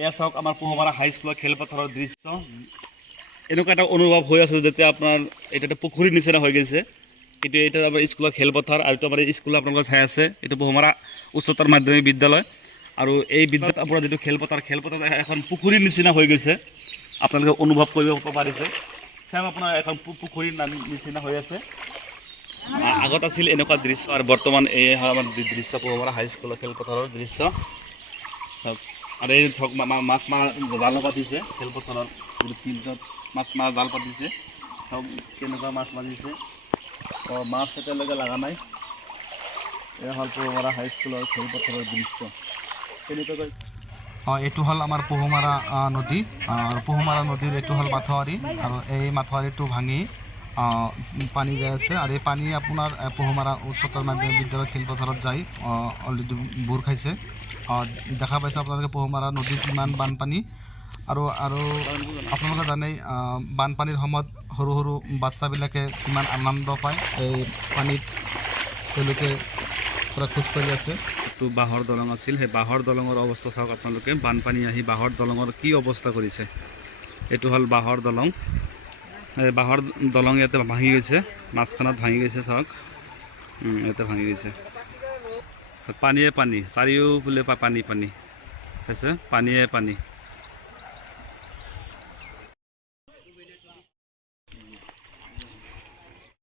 এয়া চাওক আমাৰ পোহমাৰা হাইস্কুলৰ খেলপথাৰৰ দৃশ্য। এনেকুৱা এটা অনুভৱ হৈ আছে যেতিয়া আপোনাৰ এটা এটা পুখুৰীৰ নিচিনা হৈ গৈছে। এটা আমাৰ স্কুলৰ খেলপথাৰ আৰু এইটো আমাৰ স্কুল আপোনালোকে চাই আছে, এইটো পোহমাৰা উচ্চতৰ মাধ্যমিক বিদ্যালয়। আৰু এই বিদ্যালয়ত আপোনাৰ যিটো খেলপথাৰ এখন পুখুৰীৰ নিচিনা হৈ গৈছে, আপোনালোকে অনুভৱ কৰিব পাৰিছে। চাওক আপোনাৰ এখন পুখুৰীৰ নিচিনা হৈ আছে। আগত আছিল এনেকুৱা দৃশ্য আৰু বৰ্তমান এই আমাৰ দৃশ্য পোহমাৰা হাইস্কুলৰ খেলপথাৰৰ দৃশ্য। আৰু এই ধৰক মাছ জাল পাতিছে খেলপথাৰত, ফিল্ডত মাছ জাল পাতিছে। ধৰক কেনেকুৱা মাছ মাৰিছে, মাছ এতিয়ালৈকে লগা নাই। এয়া হ'ল পোহমাৰা হাইস্কুলৰ খেলপথাৰৰ দৃশ্য। কেনেকৈ এইটো হ'ল আমাৰ পোহমাৰা নদী, আৰু পোহমাৰা নদীৰ এইটো হ'ল মাথাউৰি, আৰু এই মাথাউৰিটো ভাঙি পানী যাই আছে। আৰু এই পানী আপোনাৰ পোহমাৰা উচ্চতৰ মাধ্যমিক বিদ্যালয় খেলপথাৰত যাই অলৰেডি বুৰ খাইছে। দেখা পাইছে আপোনালোকে পোহমাৰা নদীত কিমান বানপানী। আৰু আপোনালোকে জানেই বানপানীৰ সময়ত সৰু সৰু বাচ্চাবিলাকে কিমান আনন্দ পায়। এই পানীত তেওঁলোকে পূৰা খোজকাঢ়ি আছে। এইটো বাঁহৰ দলং আছিল, সেই বাঁহৰ দলঙৰ অৱস্থা চাওক আপোনালোকে। বানপানী আহি বাঁহৰ দলঙৰ কি অৱস্থা কৰিছে। এইটো হ'ল বাঁহৰ দলং। এই বাঁহৰ দলং ইয়াতে ভাঙি গৈছে, মাঝখানত ভাঙি গৈছে চাওক। ইয়াতে ভাঙি গৈছে, পানীয়ে পানী, চাৰিওফালে পানী পানী হৈছে, পানীয়ে পানী।